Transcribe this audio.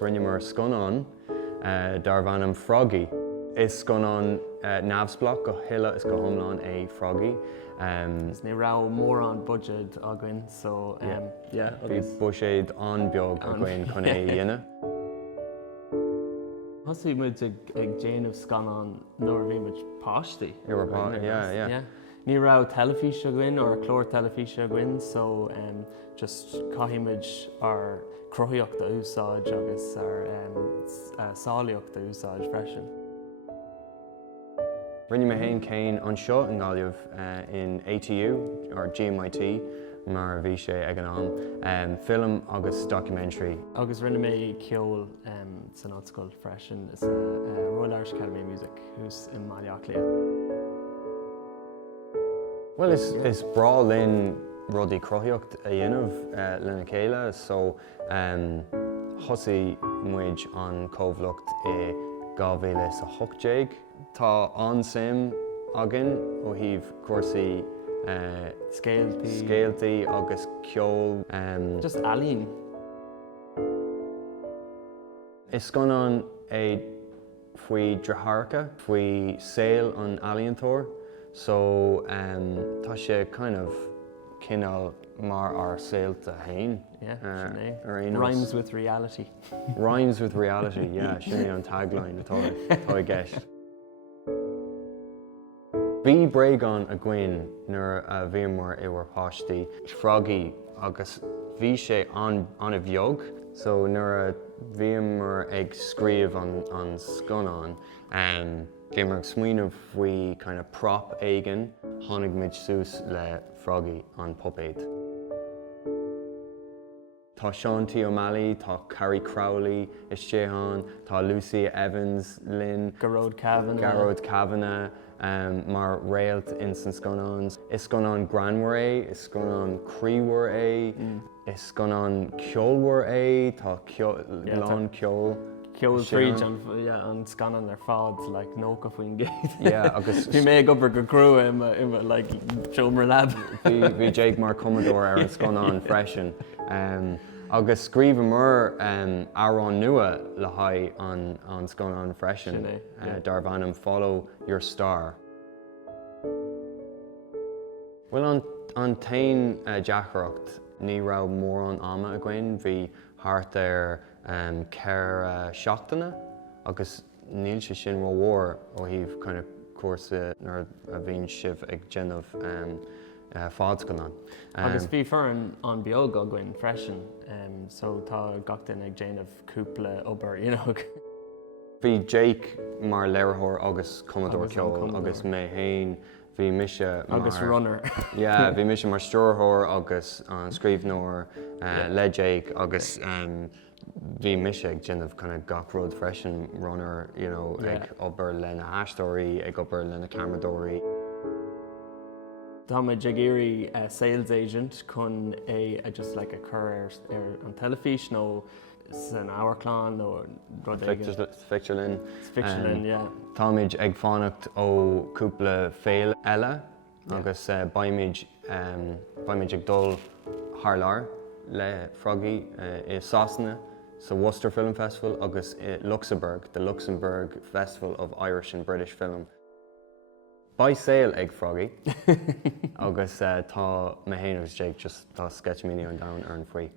Rinne mar scannán dar bhanam Froggie. Is scannán navsblock go hilla is go homlán é Froggie. Is ní rá mór an budget again, so yeah. Bhí buséid an beag again chun é dhéine. Hasí muid ag déanamh scannán nuair bhí muid páistí. Yeah. Ní rá telefíse again or chlór telefíse again, so just caithimid ar cruthaíocht a úsáid agus ar sálaíocht a úsáid freisin. Rinne me hain céin an seo an gáilmh in ATU or GMIT mar bhí sé ag an film agus documentary. Agus rinne mé ceol san áitscoil freisin is Royal Irish Academy of Music who's in Maileachlia. Well, is brá linn rudí cruthaíocht a dhéanamh lena chéile, so thosaí muid an comhlacht i 2018. Tá an-sim agin ó híomh cuasaí scéaltaí agus ceol. Just alíonn. Is scannán é faoi deartháir, faoi saol an alíontóir, so tá sé kind of cinál mar ar saolta hain. Rhymes with reality. Rhymes with reality, yeah, sinné an tagline atá I gceist. Bhí breagán a gcuin nuair a bhíon mar i bhar páistí Froggie agus bhí sé an a bheog, so nuair a bhíon mar ag scríomh an scannán, cé mar smaoinemh faoi kind of prop éigean, tháinig muid suas le Froggie an popéid. Tá Sean T. O'Malley, tá Carrie Crowley, Istéhan, tá Lucy Evans, Lynn, Garrod Kavanagh, mar réalt in san scannán. Is scannán granmhar é, is scannán críomhar é, is scannán ceolmhar é, tá lán ceol. Ceol tríd an scannán ar fád like nócha faoin gcéad. Yeah, agus bhí mé go crú im like seomar lab. Bhí Jake mar Commodore ar an scannán freisin. Agus scríomh mar árán nua le haghaidh an scannán freisin dar bhanam Follow Your Star. Well, an tain deachracht ní rá mór an ama a gcuin, bhí thart ar ceir seachtaine agus níl sé sin mhór ó híomh kind of cuasa nar a bhíonn sibh ag déanamh fád scannán. Agus bhí fear an beag a gcuin freisin, so tá gach duine ag déanamh cúpla obair, you know. Bhí Jake mar léiriúcháin agus Commodore ceol agus mé hain, bhí mise agus runner. Yeah, bhí mise mar stúrthóir agus an scríbhneoir le Jake agus bhí mise ag déanamh kind of gach rud freisin runner, you know, ag obair lena haistóirí, ag obair lena cameradóirí. Tá muid ag éirí sales agent chun just like a chur ar an telefís nó san áharclán nó rud Ficture linn. Yeah. Tá muid ag fánacht ó cúpla féil eile agus baimid ag dul Harlar le Froggie I Sasna sa Worcester Film Festival agus I Luxembourg, the Luxembourg Festival of Irish and British Film. By sail ag Froggie agus tá mé héanagus Jake just tá sketch mini an down ar an faoi.